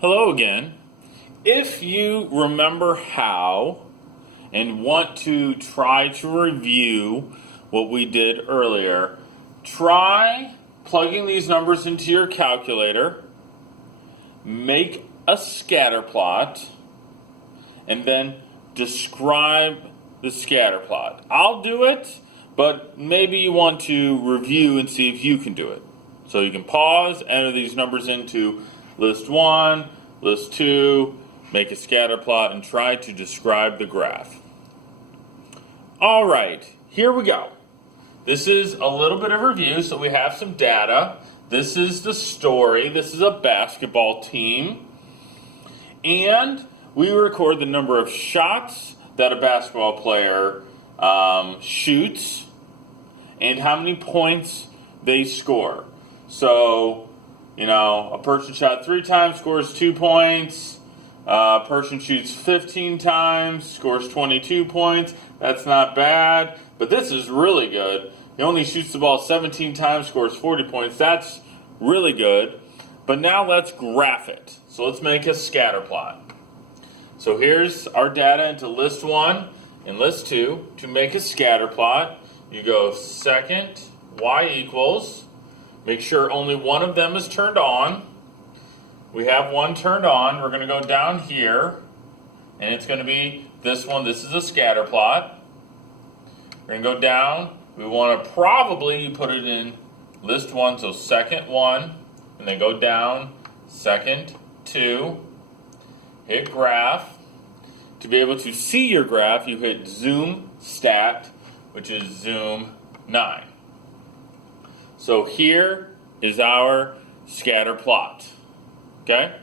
Hello again. If you remember how and want to try to review what we did earlier, try plugging these numbers into your calculator, make a scatter plot, and then describe the scatter plot. I'll do it, but maybe you want to review and see if you can do it. So you can pause, enter these numbers into list 1, list 2, make a scatter plot, and try to describe the graph. All right, here we go. This is a little bit of review, so we have some data. This is the story. This is a basketball team. And we record the number of shots that a basketball player shoots and how many points they score. So, a person shot 3 times, scores 2 points. A person shoots 15 times, scores 22 points. That's not bad, but this is really good. He only shoots the ball 17 times, scores 40 points. That's really good. But now let's graph it. So let's make a scatter plot. So here's our data into list 1 and list 2. To make a scatter plot, you go second, y equals. Make sure only one of them is turned on. We have one turned on. We're going to go down here, and it's going to be this one. This is a scatter plot. We're going to go down. We want to probably put it in list 1, so second 1, and then go down, second 2, hit graph. To be able to see your graph, you hit zoom stat, which is zoom 9. So here is our scatter plot. Okay?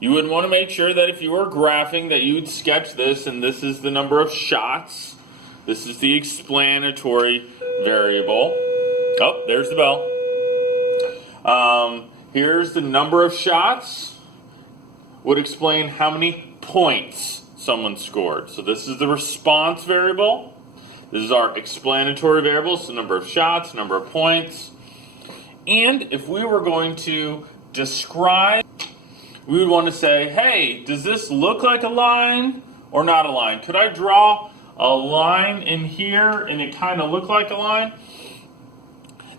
You would want to make sure that if you were graphing that you would sketch this, and this is the number of shots. This is the explanatory variable. Oh, there's the bell. Here's the number of shots. Would explain how many points someone scored. So this is the response variable. This is our explanatory variable, so number of shots, number of points. And if we were going to describe, we would want to say, hey, does this look like a line or not a line? Could I draw a line in here and it kind of look like a line?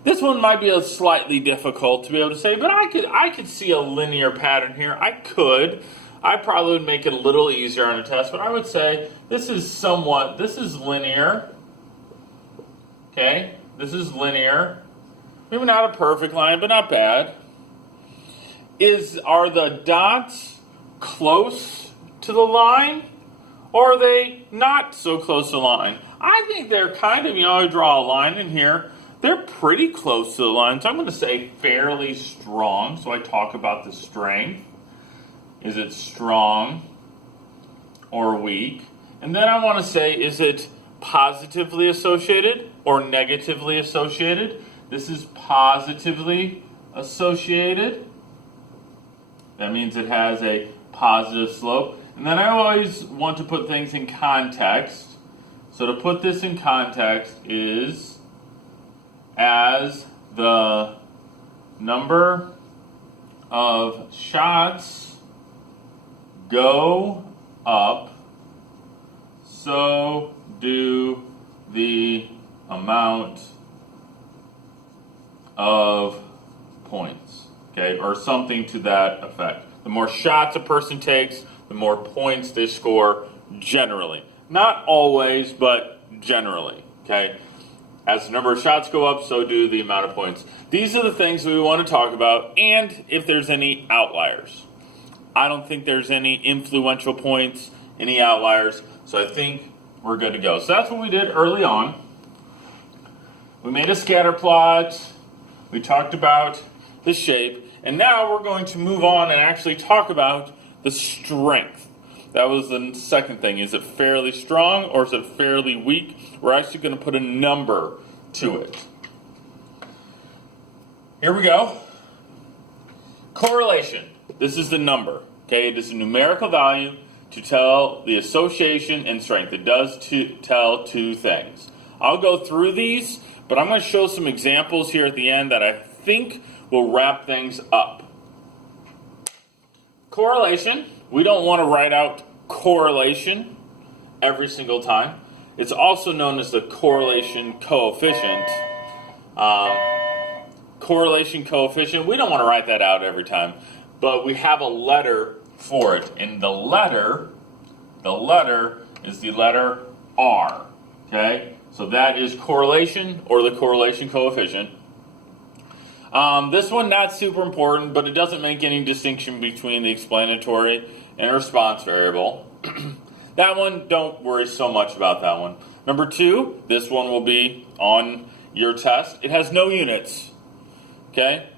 This one might be a slightly difficult to be able to say, but I could see a linear pattern here. I probably would make it a little easier on a test, but I would say this is linear. Okay, this is linear. Maybe not a perfect line, but not bad. Are the dots close to the line, or are they not so close to the line? I think they're kind of, I draw a line in here. They're pretty close to the line, so I'm going to say fairly strong. So I talk about the strength. Is it strong or weak? And then I want to say, is it positively associated or negatively associated? This is positively associated. That means it has a positive slope. And then I always want to put things in context. So to put this in context is as the number of shots go up, so do the amount of points, okay, or something to that effect. The more shots a person takes, the more points they score generally. Not always, but generally, okay? As the number of shots go up, so do the amount of points. These are the things we want to talk about, and if there's any outliers. I don't think there's any influential points, any outliers, so I think we're good to go. So that's what we did early on. We made a scatter plot. We talked about the shape. And now we're going to move on and actually talk about the strength. That was the second thing. Is it fairly strong or is it fairly weak? We're actually going to put a number to it. Here we go. Correlation. This is the number. Okay, it is a numerical value to tell the association and strength. It does tell two things. I'll go through these, but I'm going to show some examples here at the end that I think will wrap things up. Correlation, we don't want to write out correlation every single time. It's also known as the correlation coefficient. Correlation coefficient, we don't want to write that out every time, but we have a letter for it. And the letter is the letter R. Okay? So that is correlation, or the correlation coefficient. This one, not super important, but it doesn't make any distinction between the explanatory and response variable. That one, don't worry so much about that one. Number 2, this one will be on your test. It has no units. Okay?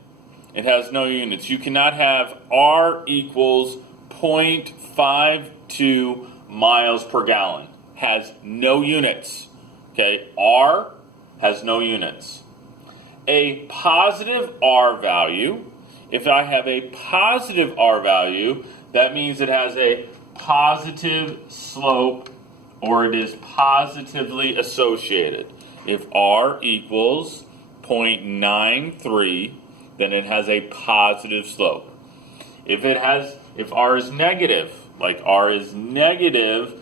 It has no units. You cannot have R equals 0.52 miles per gallon. Has no units. Okay? R has no units. A positive R value, if I have a positive R value, that means it has a positive slope, or it is positively associated. If R equals 0.93, then it has a positive slope. If R is negative, like R is negative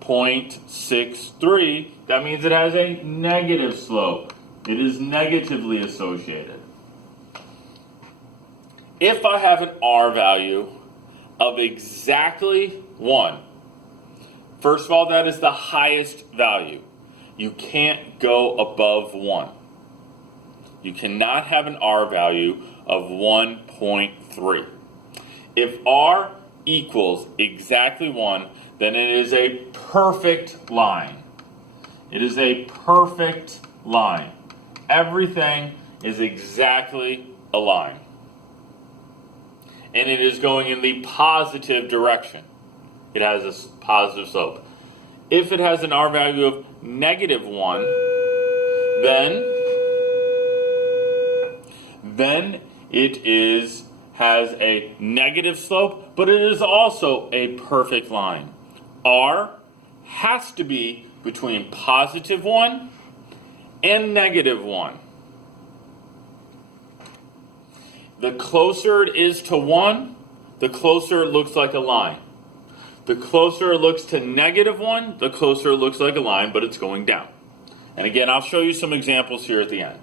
0.63, that means it has a negative slope. It is negatively associated. If I have an R value of exactly 1, first of all, that is the highest value. You can't go above 1. You cannot have an R value of 1.3. If R equals exactly 1, then it is a perfect line. It is a perfect line. Everything is exactly a line. And it is going in the positive direction. It has a positive slope. If it has an R value of negative 1, then it has a negative slope, but it is also a perfect line. R has to be between positive 1 and negative 1. The closer it is to 1, the closer it looks like a line. The closer it looks to negative 1, the closer it looks like a line, but it's going down. And again, I'll show you some examples here at the end.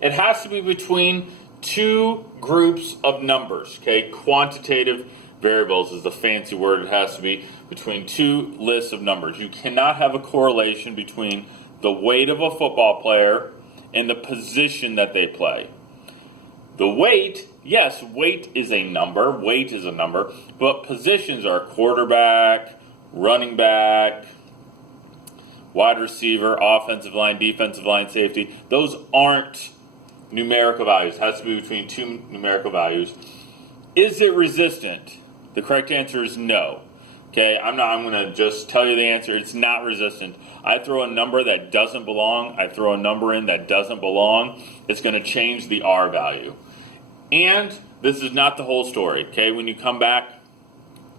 It has to be between 2 groups of numbers. Okay, quantitative variables is the fancy word. It has to be between 2 lists of numbers. You cannot have a correlation between the weight of a football player and the position that they play. The weight, yes, weight is a number, but positions are quarterback, running back, wide receiver, offensive line, defensive line, safety. Those aren't numerical values. It has to be between 2 numerical values. Is it resistant? The correct answer is no. Okay, I'm going to just tell you the answer. It's not resistant. I throw a number that doesn't belong. I throw a number in that doesn't belong. It's going to change the R value. And this is not the whole story. Okay, when you come back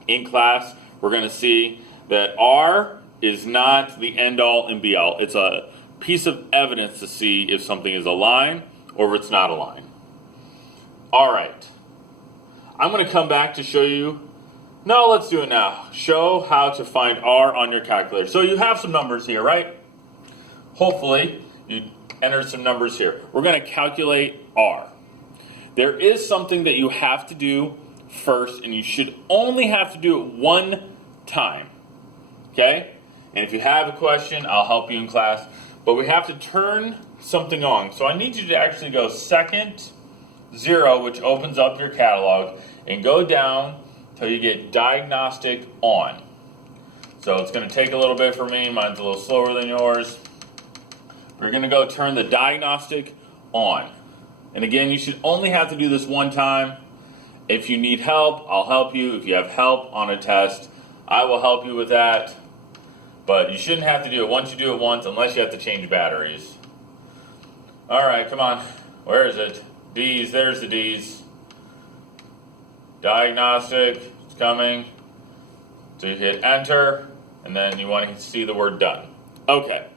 in class, we're going to see that R is not the end-all and be-all. It's a piece of evidence to see if something is a line or if it's not a line. All right. I'm going to come back to show you. No, let's do it now. Show how to find R on your calculator. So you have some numbers here, right? Hopefully, you entered some numbers here. We're going to calculate R. There is something that you have to do first, and you should only have to do it one time. Okay? And if you have a question, I'll help you in class. But we have to turn something on. So I need you to actually go second 0, which opens up your catalog, and go down till you get diagnostic on. So it's going to take a little bit for me. Mine's a little slower than yours. We're going to go turn the diagnostic on. And again, you should only have to do this one time. If you need help, I'll help you. If you have help on a test, I will help you with that. But you shouldn't have to do it once you do it once, unless you have to change batteries. All right, come on. Where is it? D's, there's the D's. Diagnostic, it's coming. So you hit enter, and then you want to see the word done. Okay,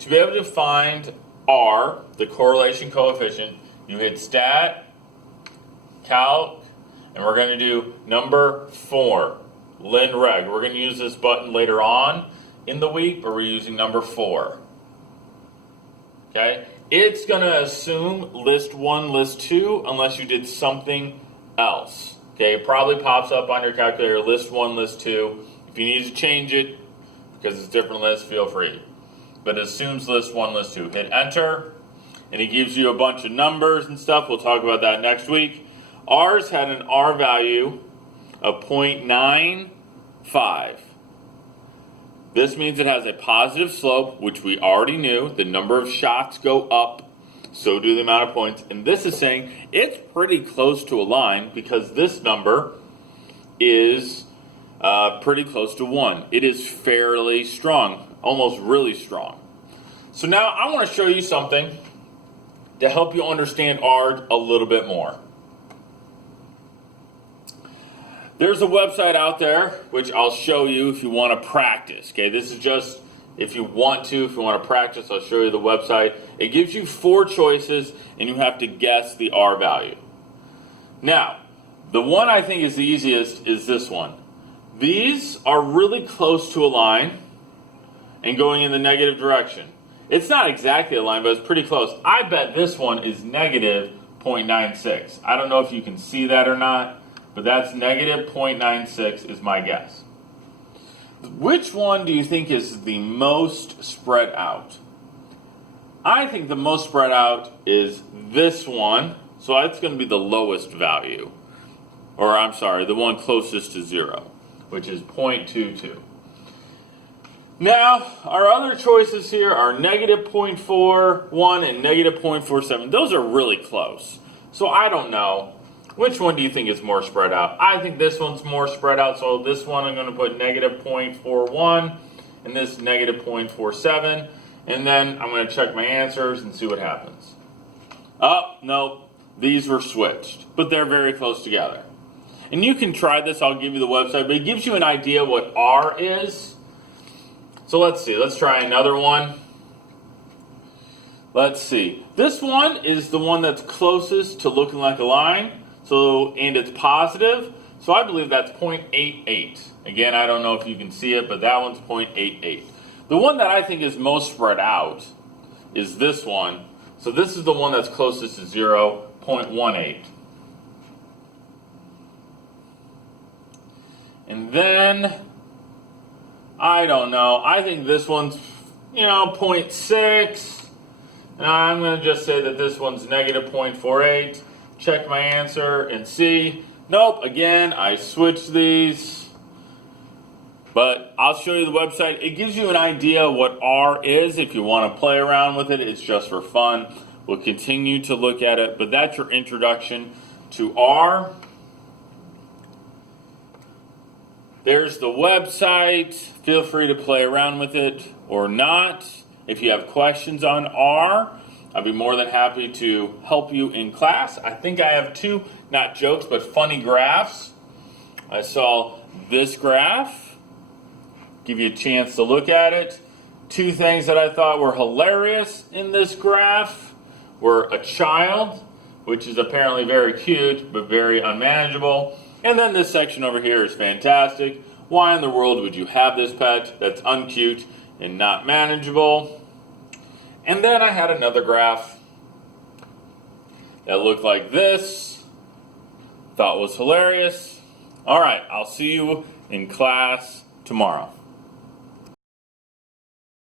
to be able to find R, the correlation coefficient, you hit stat, calc, And we're going to do number 4, Lynn Reg. We're going to use this button later on in the week, but we're using number 4. Okay? It's going to assume list 1, list 2, unless you did something else. Okay? It probably pops up on your calculator, list 1, list 2. If you need to change it, because it's different lists, feel free. But it assumes list 1, list 2. Hit enter, and it gives you a bunch of numbers and stuff. We'll talk about that next week. Ours had an R value of 0.95. This means it has a positive slope, which we already knew. The number of shots go up, so do the amount of points. And this is saying it's pretty close to a line because this number is pretty close to 1. It is fairly strong, almost really strong. So now I want to show you something to help you understand R a little bit more. There's a website out there, which I'll show you if you want to practice. Okay, this is just if you want to practice, I'll show you the website. It gives you 4 choices, and you have to guess the R value. Now, the one I think is the easiest is this one. These are really close to a line and going in the negative direction. It's not exactly a line, but it's pretty close. I bet this one is negative 0.96. I don't know if you can see that or not, but that's negative 0.96 is my guess. Which one do you think is the most spread out? I think the most spread out is this one, so that's going to be the lowest value. Or I'm sorry, the one closest to 0, which is 0.22. Now, our other choices here are negative 0.41 and negative 0.47. Those are really close. So I don't know. Which one do you think is more spread out? I think this one's more spread out, so this one I'm going to put negative 0.41 and this negative 0.47. And then I'm going to check my answers and see what happens. Oh, no, these were switched, but they're very close together. And you can try this, I'll give you the website, but it gives you an idea what R is. So let's see, let's try another one. Let's see. This one is the one that's closest to looking like a line. So, and it's positive. So I believe that's 0.88. Again, I don't know if you can see it, but that one's 0.88. The one that I think is most spread out is this one. So this is the one that's closest to 0, 0.18. And then, I don't know. I think this one's, 0.6. And I'm going to just say that this one's negative 0.48. Check my answer and see. Nope, again, I switched these. But I'll show you the website. It gives you an idea what R is if you want to play around with it. It's just for fun. We'll continue to look at it, but that's your introduction to R. There's the website. Feel free to play around with it or not. If you have questions on R, I'd be more than happy to help you in class. I think I have 2, not jokes, but funny graphs. I saw this graph. Give you a chance to look at it. 2 things that I thought were hilarious in this graph were a child, which is apparently very cute, but very unmanageable. And then this section over here is fantastic. Why in the world would you have this pet that's uncute and not manageable? And then I had another graph that looked like this. Thought was hilarious. All right, I'll see you in class tomorrow.